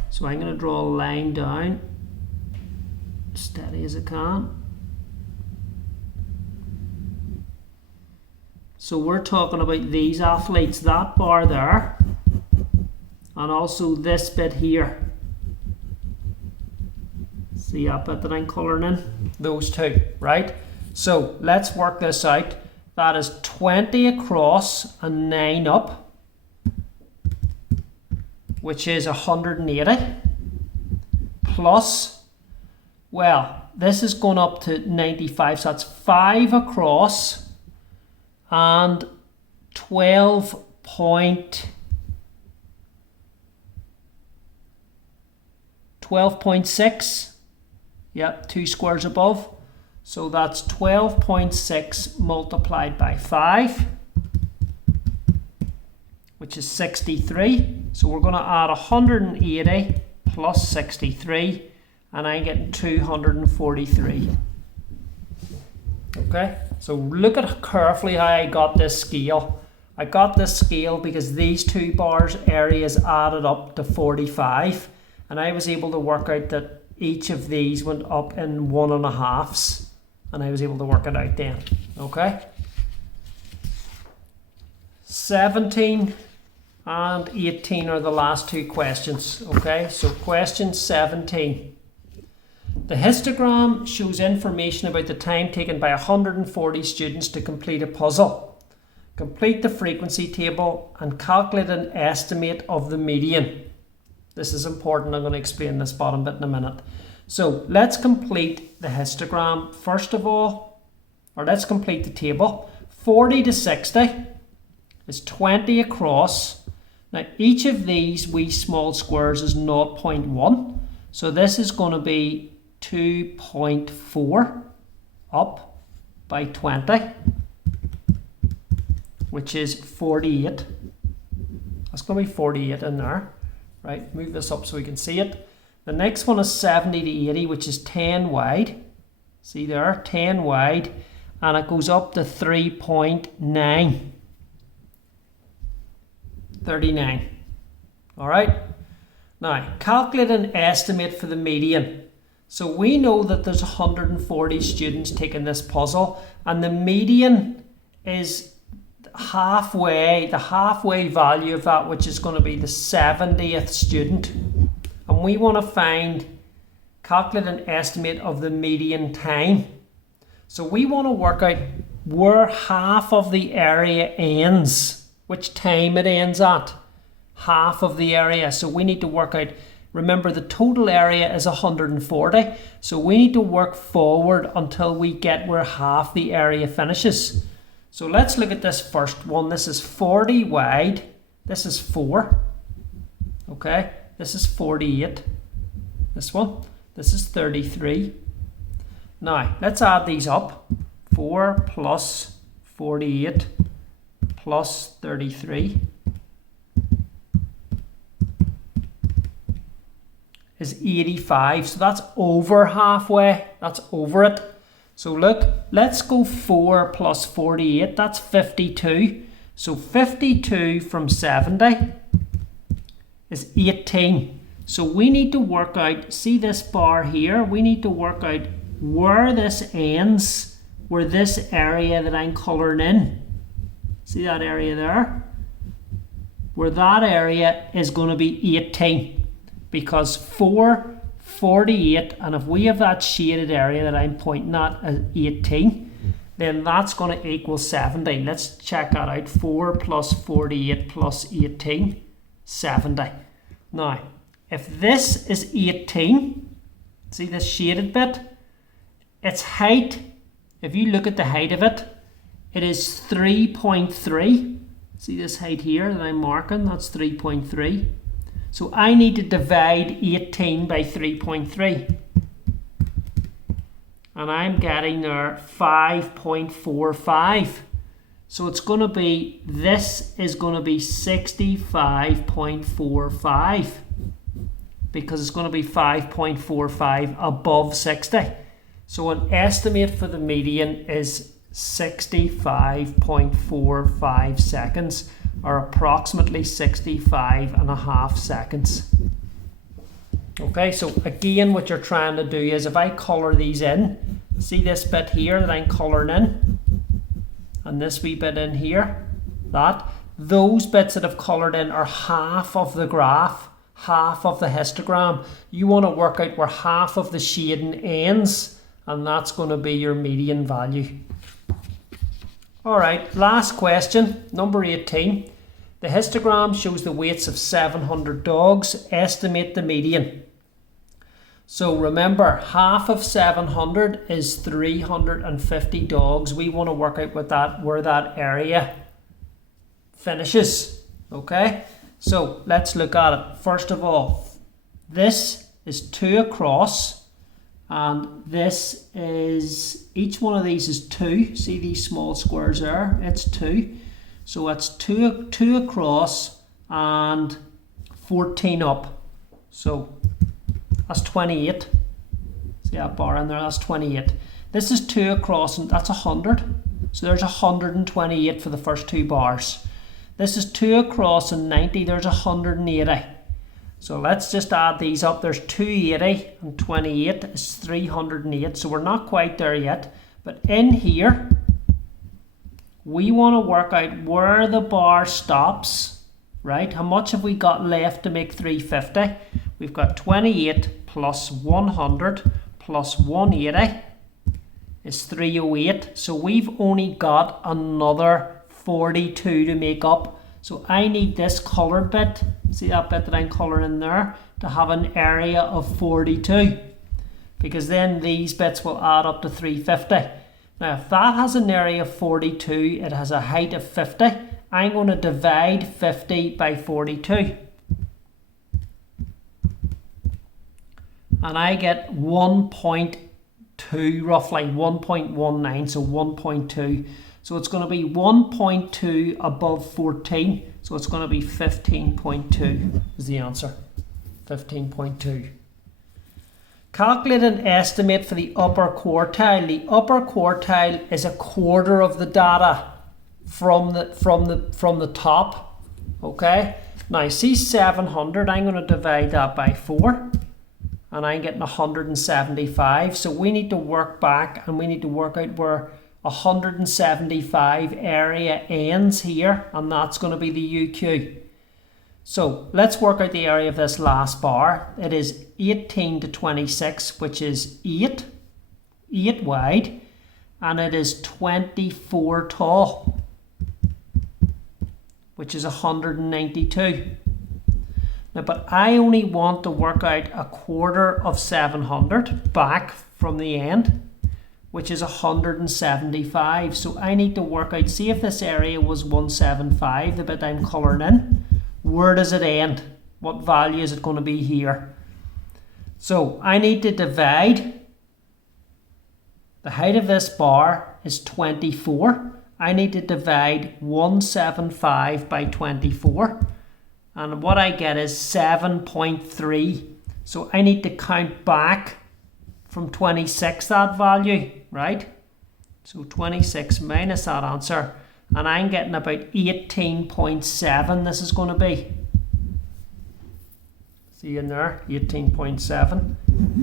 So I'm going to draw a line down, steady as I can. So we're talking about these athletes, that bar there, and also this bit here. See that bit that I'm colouring in? Those two, right? So let's work this out. That is 20 across and 9 up, which is 180, plus, well, this is going up to 95, so that's 5 across and 12.6. Yep, 2 squares above. So that's 12.6 multiplied by 5, which is 63. So we're going to add 180 plus 63, and I'm getting 243. Okay, so look at carefully how I got this scale. I got this scale because these two bars areas added up to 45, and I was able to work out that each of these went up in 1.5s. And I was able to work it out then. Okay. 17 and 18 are the last two questions. Okay, so question 17. The histogram shows information about the time taken by 140 students to complete a puzzle. Complete the frequency table and calculate an estimate of the median. This is important. I'm going to explain this bottom bit in a minute. So let's complete the histogram first of all, or let's complete the table. 40 to 60 is 20 across. Now each of these wee small squares is 0.1. So this is going to be 2.4 up by 20, which is 48. That's going to be 48 in there. Right, move this up so we can see it. The next one is 70 to 80, which is 10 wide. See there, 10 wide, and it goes up to 3.9. 39. All right. Now, calculate an estimate for the median. So we know that there's 140 students taking this puzzle, and the median is halfway, the halfway value of that, which is going to be the 70th student. And we want to calculate an estimate of the median time. So we want to work out where half of the area ends, which time it ends at, half of the area. So we need to work out, remember the total area is 140, so we need to work forward until we get where half the area finishes. So let's look at this first one. This is 40 wide, this is 4, okay, this is 48, this one, this is 33. Now let's add these up. 4 plus 48 plus 33 is 85, so that's over halfway, that's over it. So look, let's go 4 plus 48, that's 52. So 52 from 70 is 18. So we need to work out, see this bar here, we need to work out where this ends, where this area that I'm colouring in, see that area there, where that area is going to be 18, because 4, 48, and if we have that shaded area that I'm pointing at as 18, then that's going to equal 70. Let's check that out. 4 plus 48 plus 18, 70. Now, if this is 18, see this shaded bit, its height, if you look at the height of it, it is 3.3. See this height here that I'm marking, that's 3.3. So I need to divide 18 by 3.3. And I'm getting there 5.45. So it's going to be, this is going to be 65.45. Because it's going to be 5.45 above 60. So an estimate for the median is 65.45 seconds, or approximately 65.5 seconds. Okay, so again what you're trying to do is, if I colour these in, see this bit here that I'm colouring in, and this wee bit in here, those bits that have coloured in are half of the graph, half of the histogram. You want to work out where half of the shading ends, and that's going to be your median value. Alright, last question, number 18. The histogram shows the weights of 700 dogs. Estimate the median. So remember, half of 700 is 350 dogs. We want to work out where that area finishes. Okay, so let's look at it. First of all, this is 2 across, and this is, each one of these is 2. See these small squares there? It's 2. So it's 2 across and 14 up. So that's 28. See that bar in there? That's 28. This is 2 across, and that's 100. So there's 128 for the first 2 bars. This is 2 across and 90. There's 180. So let's just add these up. There's 280 and 28 is 308. So we're not quite there yet. But in here, we want to work out where the bar stops, right? How much have we got left to make 350? We've got 28 plus 100 plus 180 is 308. So we've only got another 42 to make up. So I need this coloured bit, see that bit that I'm colouring in there, to have an area of 42. Because then these bits will add up to 350. Now, if that has an area of 42, it has a height of 50. I'm going to divide 50 by 42. And I get 1.2, roughly 1.19, so 1.2. So it's going to be 1.2 above 14. So it's going to be 15.2 is the answer. 15.2. Calculate an estimate for the upper quartile. The upper quartile is a quarter of the data from the top. Okay. Now see 700. I'm going to divide that by 4, and I'm getting 175. So we need to work back, and we need to work out where 175 area ends here, and that's going to be the UQ. So let's work out the area of this last bar. It is 18 to 26, which is 8 wide, and it is 24 tall, which is 192. Now, but I only want to work out a quarter of 700 back from the end, which is 175. So I need to work out, see if this area was 175, the bit I'm colouring in, where does it end? What value is it going to be here? So I need to divide, the height of this bar is 24. I need to divide 175 by 24. And what I get is 7.3. So I need to count back from 26 that value, right? So 26 minus that answer, and I'm getting about 18.7 this is going to be. See in there, 18.7,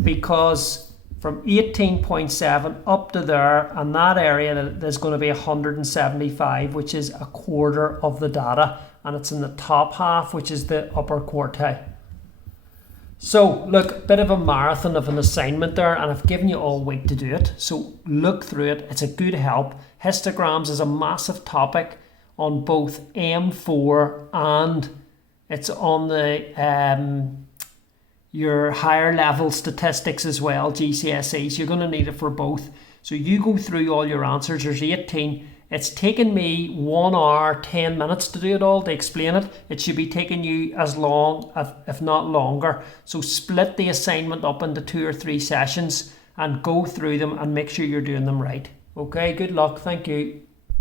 because from 18.7 up to there, and that area there's going to be 175, which is a quarter of the data, and it's in the top half, which is the upper quartile. So look, a bit of a marathon of an assignment there, and I've given you all week to do it. So look through it. It's a good help. Histograms is a massive topic on both M4 and it's on the your higher level statistics as well, GCSEs. You're going to need it for both. So you go through all your answers. There's 18. It's taken me 1 hour, 10 minutes to do it all, to explain it. It should be taking you as long, if not longer. So split the assignment up into 2 or 3 sessions and go through them and make sure you're doing them right. Okay, good luck. Thank you.